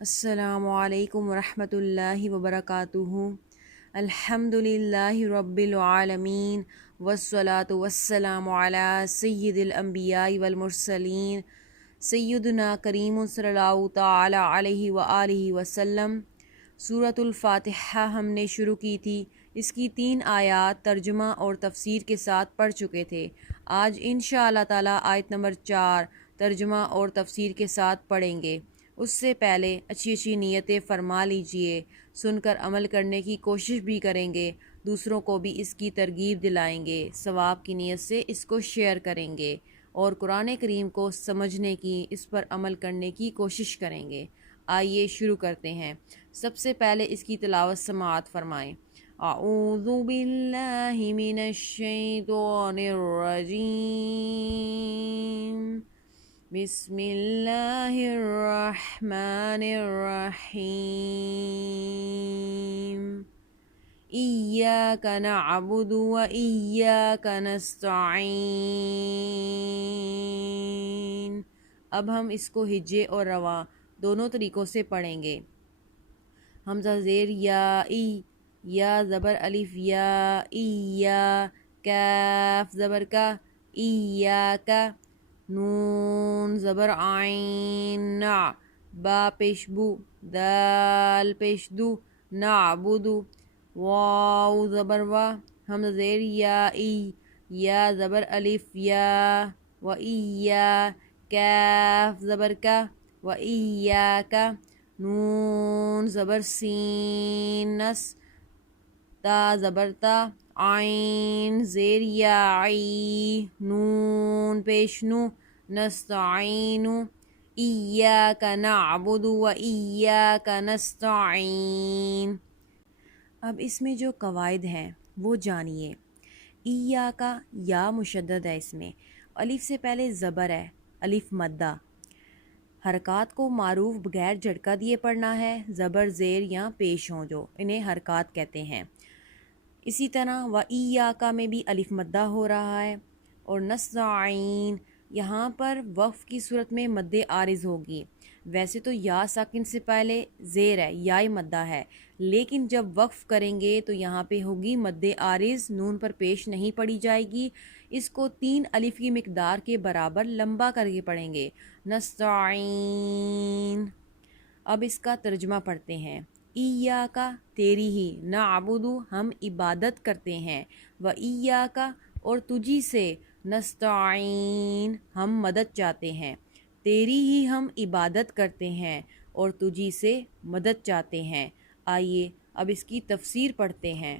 السلام علیکم ورحمۃ اللہ وبرکاتہ۔ الحمد للہ رب العالمین والصلاة والسلام علی سید الانبیاء والمرسلین سیدنا کریم صلی اللہ تعالی علیہ وآلہ وسلم۔ سورۃ الفاتحہ ہم نے شروع کی تھی، اس کی 3 آیات ترجمہ اور تفسیر کے ساتھ پڑھ چکے تھے۔ آج انشاءاللہ تعالی آیت نمبر 4 ترجمہ اور تفسیر کے ساتھ پڑھیں گے۔ اس سے پہلے اچھی نیتیں فرما لیجئے، سن کر عمل کرنے کی کوشش بھی کریں گے، دوسروں کو بھی اس کی ترغیب دلائیں گے، ثواب کی نیت سے اس کو شیئر کریں گے اور قرآن کریم کو سمجھنے کی، اس پر عمل کرنے کی کوشش کریں گے۔ آئیے شروع کرتے ہیں۔ سب سے پہلے اس کی تلاوت سماعت فرمائیں۔ اعوذ باللہ من الشیطان الرجیم، بسم اللہ الرحمن الرحیم، ایاک نعبد و ایاک نستعین۔ اب ہم اس کو ہجے اور رواں دونوں طریقوں سے پڑھیں گے۔ حمزہ زیر یا، ای، یا زبر الف یا، یا، کاف زبر کا، ایاک، نون زبر عین، نا، با پیش بو، دال پیش دو، نعبدو، واو زبر وا، حمزہ زیر یا، ای، یا زبر الف یا، و ایا، کاف زبر کا، و ایاک، نون زبر سین، نس، تا زبر تا، عین زیر یا، عی، نون پیش نو، نستعین، ایاک نعبد و ایاک نستعین۔ اب اس میں جو قواعد ہیں وہ جانیے۔ ایاک، یا مشدد ہے، اس میں الف سے پہلے زبر ہے، الف مدہ، حرکات کو معروف بغیر جھٹکا دیے پڑھنا ہے، زبر زیر یا پیش ہوں جو، انہیں حرکات کہتے ہیں۔ اسی طرح و ایاک میں بھی الف مدہ ہو رہا ہے، اور نستعین یہاں پر وقف کی صورت میں مد عارض ہوگی۔ ویسے تو یا ساکن سے پہلے زیر ہے، یا مدہ ہے، لیکن جب وقف کریں گے تو یہاں پہ ہوگی مد عارض، نون پر پیش نہیں پڑی جائے گی، اس کو 3 الف کی مقدار کے برابر لمبا کر کے پڑھیں گے، نستعین۔ اب اس کا ترجمہ پڑھتے ہیں۔ ایاک، تیری ہی، نعبدو، ہم عبادت کرتے ہیں، و ایاک، اور تجھی سے، نستعین، ہم مدد چاہتے ہیں۔ تیری ہی ہم عبادت کرتے ہیں اور تجھی سے مدد چاہتے ہیں۔ آئیے اب اس کی تفسیر پڑھتے ہیں۔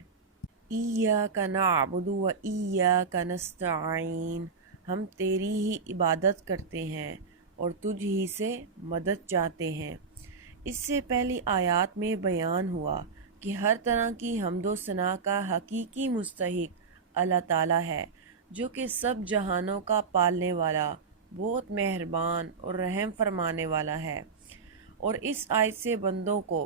ایاک نعبد و ایاک نستعین، ہم تیری ہی عبادت کرتے ہیں اور تجھ ہی سے مدد چاہتے ہیں۔ اس سے پہلی آیات میں بیان ہوا کہ ہر طرح کی حمد و ثنا کا حقیقی مستحق اللہ تعالیٰ ہے، جو کہ سب جہانوں کا پالنے والا، بہت مہربان اور رحم فرمانے والا ہے۔ اور اس آیت سے بندوں کو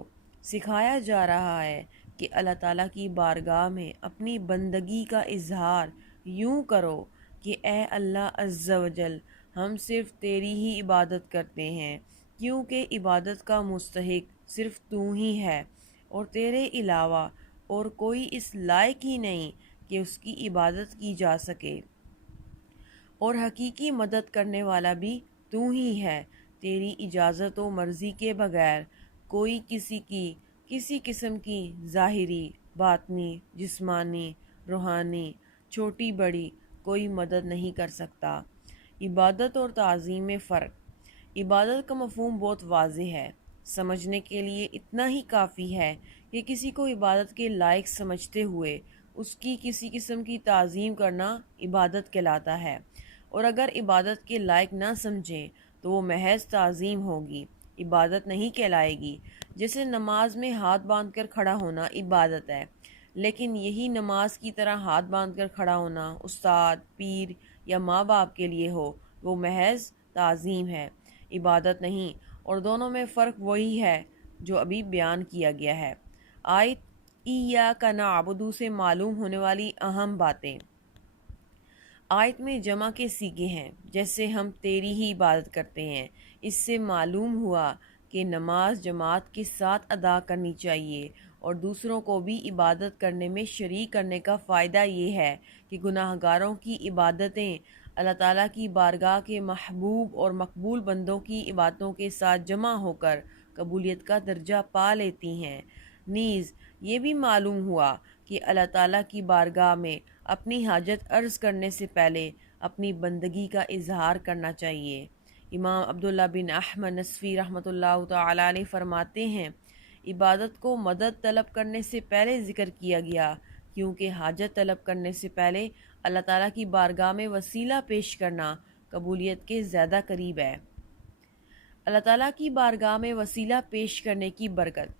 سکھایا جا رہا ہے کہ اللہ تعالیٰ کی بارگاہ میں اپنی بندگی کا اظہار یوں کرو کہ اے اللہ عز و جل، ہم صرف تیری ہی عبادت کرتے ہیں، کیونکہ عبادت کا مستحق صرف تو ہی ہے، اور تیرے علاوہ اور کوئی اس لائق ہی نہیں کہ اس کی عبادت کی جا سکے، اور حقیقی مدد کرنے والا بھی تو ہی ہے۔ تیری اجازت و مرضی کے بغیر کوئی کسی کی کسی قسم کی ظاہری، باطنی، جسمانی، روحانی، چھوٹی بڑی کوئی مدد نہیں کر سکتا۔ عبادت اور تعظیم میں فرق۔ عبادت کا مفہوم بہت واضح ہے، سمجھنے کے لیے اتنا ہی کافی ہے کہ کسی کو عبادت کے لائق سمجھتے ہوئے اس کی کسی قسم کی تعظیم کرنا عبادت کہلاتا ہے، اور اگر عبادت کے لائق نہ سمجھیں تو وہ محض تعظیم ہوگی، عبادت نہیں کہلائے گی۔ جیسے نماز میں ہاتھ باندھ کر کھڑا ہونا عبادت ہے، لیکن یہی نماز کی طرح ہاتھ باندھ کر کھڑا ہونا استاد، پیر یا ماں باپ کے لیے ہو، وہ محض تعظیم ہے، عبادت نہیں، اور دونوں میں فرق وہی ہے جو ابھی بیان کیا گیا ہے۔ آیت ایاک نعبد سے معلوم ہونے والی اہم باتیں۔ آیت میں جمع کے صیغے ہیں، جیسے ہم تیری ہی عبادت کرتے ہیں۔ اس سے معلوم ہوا کہ نماز جماعت کے ساتھ ادا کرنی چاہیے، اور دوسروں کو بھی عبادت کرنے میں شریک کرنے کا فائدہ یہ ہے کہ گناہ گاروں کی عبادتیں اللہ تعالیٰ کی بارگاہ کے محبوب اور مقبول بندوں کی عبادتوں کے ساتھ جمع ہو کر قبولیت کا درجہ پا لیتی ہیں۔ نیز یہ بھی معلوم ہوا کہ اللہ تعالیٰ کی بارگاہ میں اپنی حاجت عرض کرنے سے پہلے اپنی بندگی کا اظہار کرنا چاہیے۔ امام عبداللہ بن احمد نصفی رحمۃ اللہ تعالیٰ علیہ فرماتے ہیں، عبادت کو مدد طلب کرنے سے پہلے ذکر کیا گیا کیونکہ حاجت طلب کرنے سے پہلے اللہ تعالیٰ کی بارگاہ میں وسیلہ پیش کرنا قبولیت کے زیادہ قریب ہے۔ اللہ تعالیٰ کی بارگاہ میں وسیلہ پیش کرنے کی برکت۔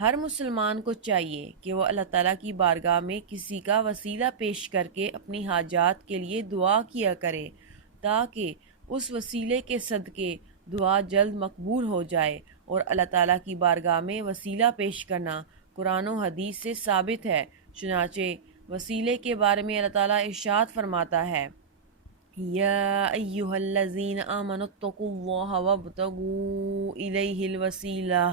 ہر مسلمان کو چاہیے کہ وہ اللہ تعالیٰ کی بارگاہ میں کسی کا وسیلہ پیش کر کے اپنی حاجات کے لیے دعا کیا کرے تاکہ اس وسیلے کے صدقے دعا جلد مقبول ہو جائے، اور اللہ تعالیٰ کی بارگاہ میں وسیلہ پیش کرنا قرآن و حدیث سے ثابت ہے۔ چنانچہ وسیلے کے بارے میں اللہ تعالیٰ ارشاد فرماتا ہے، یا ایہا الذین آمنوا اتقوا اللہ وابتغوا الیہ الوسیلہ،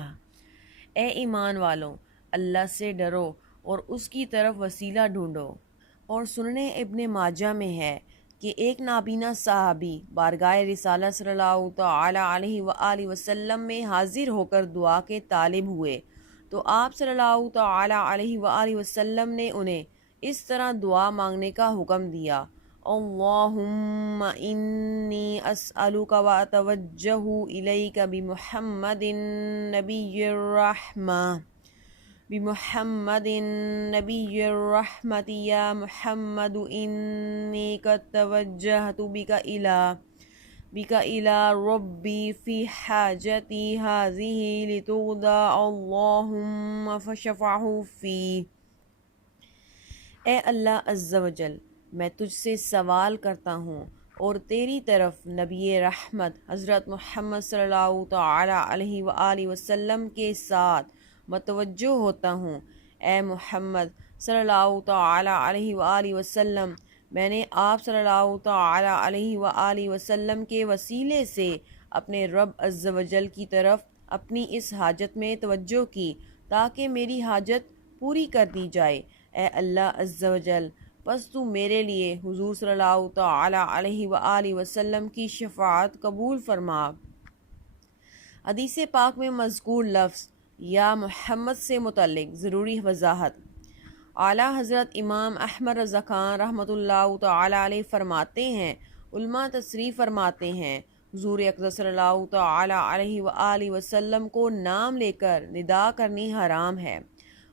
اے ایمان والوں اللہ سے ڈرو اور اس کی طرف وسیلہ ڈھونڈو۔ اور سنن ابن ماجہ میں ہے کہ ایک نابینا صحابی بارگاہ رسالت صلی اللہ تعالی علیہ وآلہ وسلم میں حاضر ہو کر دعا کے طالب ہوئے تو آپ صلی اللہ تعالی علیہ وآلہ وسلم نے انہیں اس طرح دعا مانگنے کا حکم دیا، اللہم انی اسألک واتوجہ الیک بمحمد نبی الرحمہ بمحمد نبی الرحمت یا محمد انی قد توجہت بک الی ربی فی حاجتی ہذہ لتقضی اللہم فشفعہ فی۔ اے اللہ عز و جل، میں تجھ سے سوال کرتا ہوں اور تیری طرف نبی رحمت حضرت محمد صلی اللہ تعالی علیہ وآلہ وسلم کے ساتھ متوجہ ہوتا ہوں۔ اے محمد صلی اللہ تعالی علیہ وآلہ وسلم، میں نے آپ صلی اللہ تعالی علیہ وآلہ وسلم کے وسیلے سے اپنے رب عز و جل کی طرف اپنی اس حاجت میں توجہ کی تاکہ میری حاجت پوری کر دی جائے۔ اے اللہ عز و جل، پس تو میرے لیے حضور صلی اللہ تعالی علیہ وآلہ وسلم کی شفاعت قبول فرما۔ حدیث پاک میں مذکور لفظ یا محمد سے متعلق ضروری وضاحت۔ اعلیٰ حضرت امام احمد رضا خان رحمۃ اللہ تعالی علیہ فرماتے ہیں، علماء تصریح فرماتے ہیں، حضور اقدس صلی اللہ تعالی علیہ وآلہ وسلم کو نام لے کر ندا کرنی حرام ہے،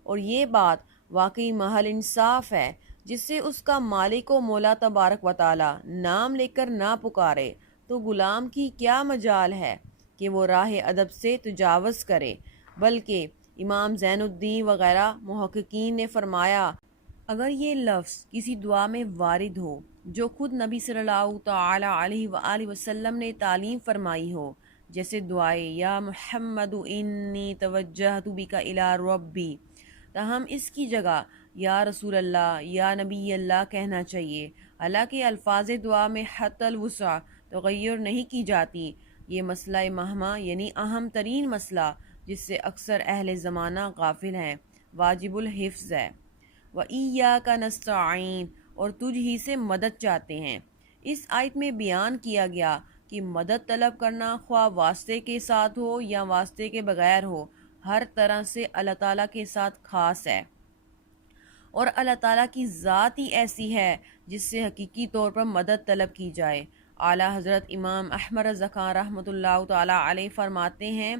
اور یہ بات واقعی محل انصاف ہے۔ جس سے اس کا مالک و مولا تبارک و تعالی نام لے کر نہ پکارے تو غلام کی کیا مجال ہے کہ وہ راہ ادب سے تجاوز کرے۔ بلکہ امام زین الدین وغیرہ محققین نے فرمایا، اگر یہ لفظ کسی دعا میں وارد ہو جو خود نبی صلی اللہ تعالی علیہ وآلہ وسلم نے تعلیم فرمائی ہو، جیسے دعائے یا محمد انی توجہت بک الی ربی، تاہم اس کی جگہ یا رسول اللہ یا نبی اللہ کہنا چاہیے۔ حالانکہ الفاظ دعا میں حتی الوسع تغیر نہیں کی جاتی، یہ مسئلہ مہمہ یعنی اہم ترین مسئلہ جس سے اکثر اہل زمانہ غافل ہیں، واجب الحفظ ہے۔ وَإِيَّاكَ نَسْتَعِينُ، اور تجھ ہی سے مدد چاہتے ہیں۔ اس آیت میں بیان کیا گیا کہ مدد طلب کرنا خواہ واسطے کے ساتھ ہو یا واسطے کے بغیر ہو، ہر طرح سے اللہ تعالیٰ کے ساتھ خاص ہے، اور اللہ تعالیٰ کی ذات ہی ایسی ہے جس سے حقیقی طور پر مدد طلب کی جائے۔ اعلیٰ حضرت امام احمد رضا خان رحمۃ اللہ تعالی علیہ فرماتے ہیں،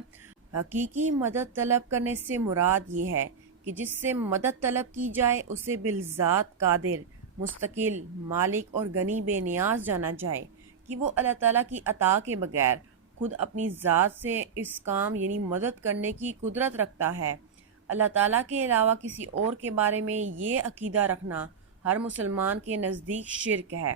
حقیقی مدد طلب کرنے سے مراد یہ ہے کہ جس سے مدد طلب کی جائے اسے بالذات قادر، مستقل، مالک اور غنی بے نیاز جانا جائے کہ وہ اللہ تعالیٰ کی عطا کے بغیر خود اپنی ذات سے اس کام یعنی مدد کرنے کی قدرت رکھتا ہے۔ اللہ تعالیٰ کے علاوہ کسی اور کے بارے میں یہ عقیدہ رکھنا ہر مسلمان کے نزدیک شرک ہے،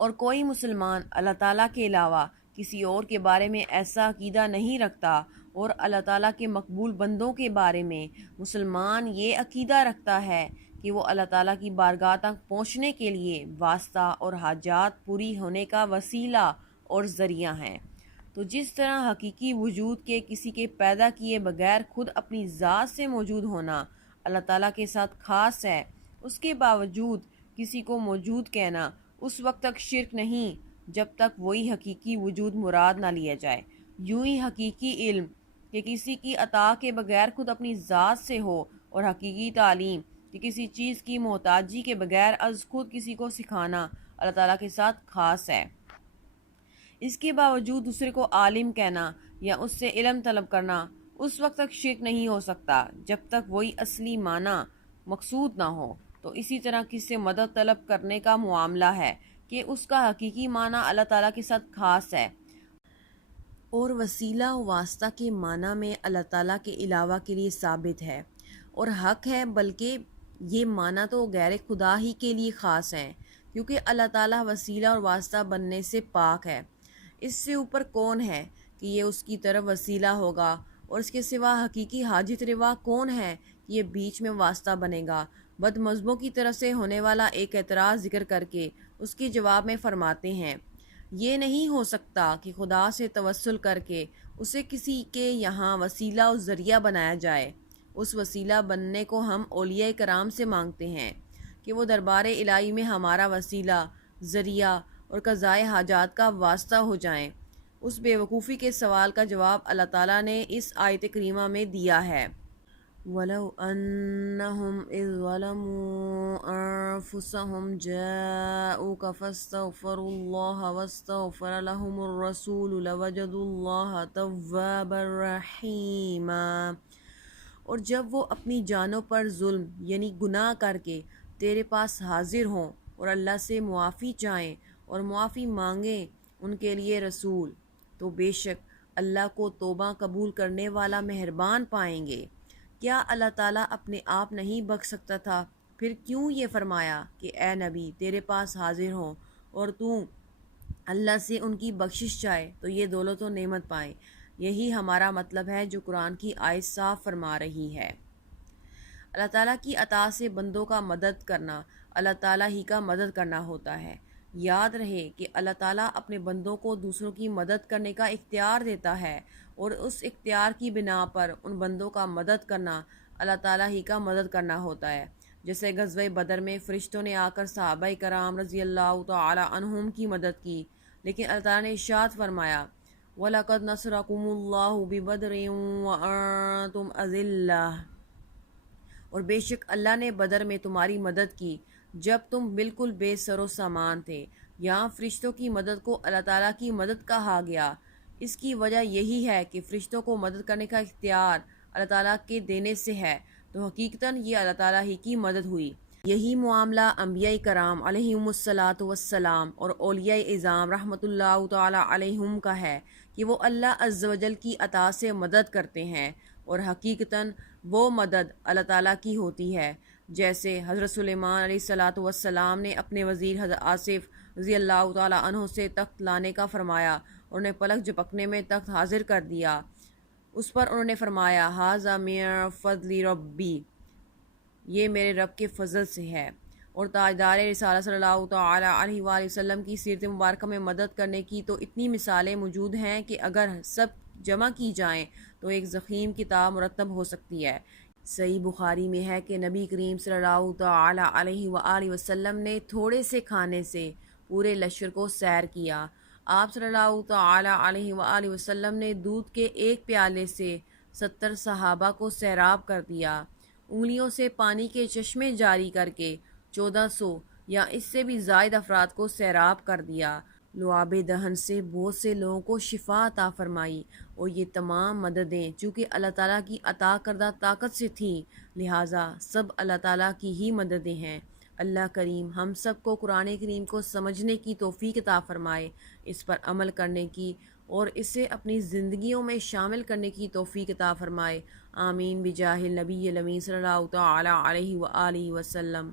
اور کوئی مسلمان اللہ تعالیٰ کے علاوہ کسی اور کے بارے میں ایسا عقیدہ نہیں رکھتا، اور اللہ تعالیٰ کے مقبول بندوں کے بارے میں مسلمان یہ عقیدہ رکھتا ہے کہ وہ اللہ تعالیٰ کی بارگاہ تک پہنچنے کے لیے واسطہ اور حاجات پوری ہونے کا وسیلہ اور ذریعہ ہیں۔ تو جس طرح حقیقی وجود کے کسی کے پیدا کیے بغیر خود اپنی ذات سے موجود ہونا اللہ تعالیٰ کے ساتھ خاص ہے، اس کے باوجود کسی کو موجود کہنا اس وقت تک شرک نہیں جب تک وہی حقیقی وجود مراد نہ لیا جائے۔ یوں ہی حقیقی علم کہ کسی کی عطا کے بغیر خود اپنی ذات سے ہو، اور حقیقی تعلیم کہ کسی چیز کی محتاجی کے بغیر از خود کسی کو سکھانا اللہ تعالیٰ کے ساتھ خاص ہے۔ اس کے باوجود دوسرے کو عالم کہنا یا اس سے علم طلب کرنا اس وقت تک شرک نہیں ہو سکتا جب تک وہی اصلی معنی مقصود نہ ہو۔ تو اسی طرح کس سے مدد طلب کرنے کا معاملہ ہے کہ اس کا حقیقی معنی اللہ تعالیٰ کے ساتھ خاص ہے، اور وسیلہ و واسطہ کے معنی میں اللہ تعالیٰ کے علاوہ کے لیے ثابت ہے اور حق ہے، بلکہ یہ معنی تو غیر خدا ہی کے لیے خاص ہیں، کیونکہ اللہ تعالیٰ وسیلہ اور واسطہ بننے سے پاک ہے۔ اس سے اوپر کون ہے کہ یہ اس کی طرف وسیلہ ہوگا، اور اس کے سوا حقیقی حاجت روا کون ہے کہ یہ بیچ میں واسطہ بنے گا؟ بد مذہبوں کی طرف سے ہونے والا ایک اعتراض ذکر کر کے اس کے جواب میں فرماتے ہیں، یہ نہیں ہو سکتا کہ خدا سے توسل کر کے اسے کسی کے یہاں وسیلہ و ذریعہ بنایا جائے۔ اس وسیلہ بننے کو ہم اولیاء کرام سے مانگتے ہیں کہ وہ دربار الہی میں ہمارا وسیلہ، ذریعہ اور قضائے حاجات کا واسطہ ہو جائیں۔ اس بے وقوفی کے سوال کا جواب اللہ تعالیٰ نے اس آیت کریمہ میں دیا ہے، وَلَوْ أَنَّهُمْ إِذْ ظَلَمُوا أَنفُسَهُمْ جَاءُوكَ فَاسْتَغْفَرُوا اللَّهَ وَاسْتَغْفَرَ لَهُمُ الرَّسُولُ لَوَجَدُوا اللَّهَ تَوَّابًا رَحِيمًا۔ اور جب وہ اپنی جانوں پر ظلم یعنی گناہ کر کے تیرے پاس حاضر ہوں اور اللہ سے معافی چاہیں اور معافی مانگیں ان کے لیے رسول، تو بے شک اللہ کو توبہ قبول کرنے والا مہربان پائیں گے۔ کیا اللہ تعالیٰ اپنے آپ نہیں بخش سکتا تھا؟ پھر کیوں یہ فرمایا کہ اے نبی تیرے پاس حاضر ہوں اور تو اللہ سے ان کی بخشش چاہے تو یہ دولت و نعمت پائیں؟ یہی ہمارا مطلب ہے جو قرآن کی آیت صاف فرما رہی ہے۔ اللہ تعالیٰ کی عطا سے بندوں کا مدد کرنا اللہ تعالیٰ ہی کا مدد کرنا ہوتا ہے۔ یاد رہے کہ اللہ تعالیٰ اپنے بندوں کو دوسروں کی مدد کرنے کا اختیار دیتا ہے، اور اس اختیار کی بنا پر ان بندوں کا مدد کرنا اللہ تعالیٰ ہی کا مدد کرنا ہوتا ہے۔ جیسے غزوہ بدر میں فرشتوں نے آ کر صحابہ کرام رضی اللہ تعالی عنہم کی مدد کی، لیکن اللہ تعالیٰ نے ارشاد فرمایا، وَلَقَدْ نَصْرَكُمُ اللَّهُ بِبَدْرٍ وَأَنْتُمْ أَذِلَّةٌ، اور بے شک اللہ نے بدر میں تمہاری مدد کی جب تم بالکل بے سر و سامان تھے۔ یہاں فرشتوں کی مدد کو اللہ تعالیٰ کی مدد کہا گیا، اس کی وجہ یہی ہے کہ فرشتوں کو مدد کرنے کا اختیار اللہ تعالیٰ کے دینے سے ہے، تو حقیقتاً یہ اللہ تعالیٰ ہی کی مدد ہوئی۔ یہی معاملہ انبیاء کرام علیہم الصلاۃ والسلام اور اولیاء اعظام رحمۃ اللہ تعالیٰ علیہم کا ہے کہ وہ اللہ عز و جل کی عطا سے مدد کرتے ہیں، اور حقیقتاً وہ مدد اللہ تعالیٰ کی ہوتی ہے۔ جیسے حضرت سلیمان علیہ الصلاۃ والسلام نے اپنے وزیر حضرت آصف رضی اللہ تعالیٰ عنہ سے تخت لانے کا فرمایا، اور انہیں پلک جھپکنے میں تخت حاضر کر دیا۔ اس پر انہوں نے فرمایا، ھذا من فضل ربی، یہ میرے رب کے فضل سے ہے۔ اور تاجدار رسالہ صلی اللہ تعالی علیہ وآلہ وسلم کی سیرت مبارکہ میں مدد کرنے کی تو اتنی مثالیں موجود ہیں کہ اگر سب جمع کی جائیں تو ایک ضخیم کتاب مرتب ہو سکتی ہے۔ صحیح بخاری میں ہے کہ نبی کریم صلی اللہ تعالی علیہ وآلہ وسلم نے تھوڑے سے کھانے سے پورے لشکر کو سیر کیا۔ آپ صلی اللہ تعالی علیہ وآلہ وسلم نے دودھ کے ایک پیالے سے 70 صحابہ کو سیراب کر دیا۔ انگلیوں سے پانی کے چشمے جاری کر کے 1400 یا اس سے بھی زائد افراد کو سیراب کر دیا۔ لعاب دہن سے بہت سے لوگوں کو شفا عطا فرمائی، اور یہ تمام مددیں چونکہ اللہ تعالیٰ کی عطا کردہ طاقت سے تھیں، لہٰذا سب اللہ تعالیٰ کی ہی مددیں ہیں۔ اللہ کریم ہم سب کو قرآن کریم کو سمجھنے کی توفیق عطا فرمائے، اس پر عمل کرنے کی اور اسے اپنی زندگیوں میں شامل کرنے کی توفیق عطا فرمائے۔ آمین بجاہ النبی الامین صلی اللہ تعالی علیہ وآلہ وسلم۔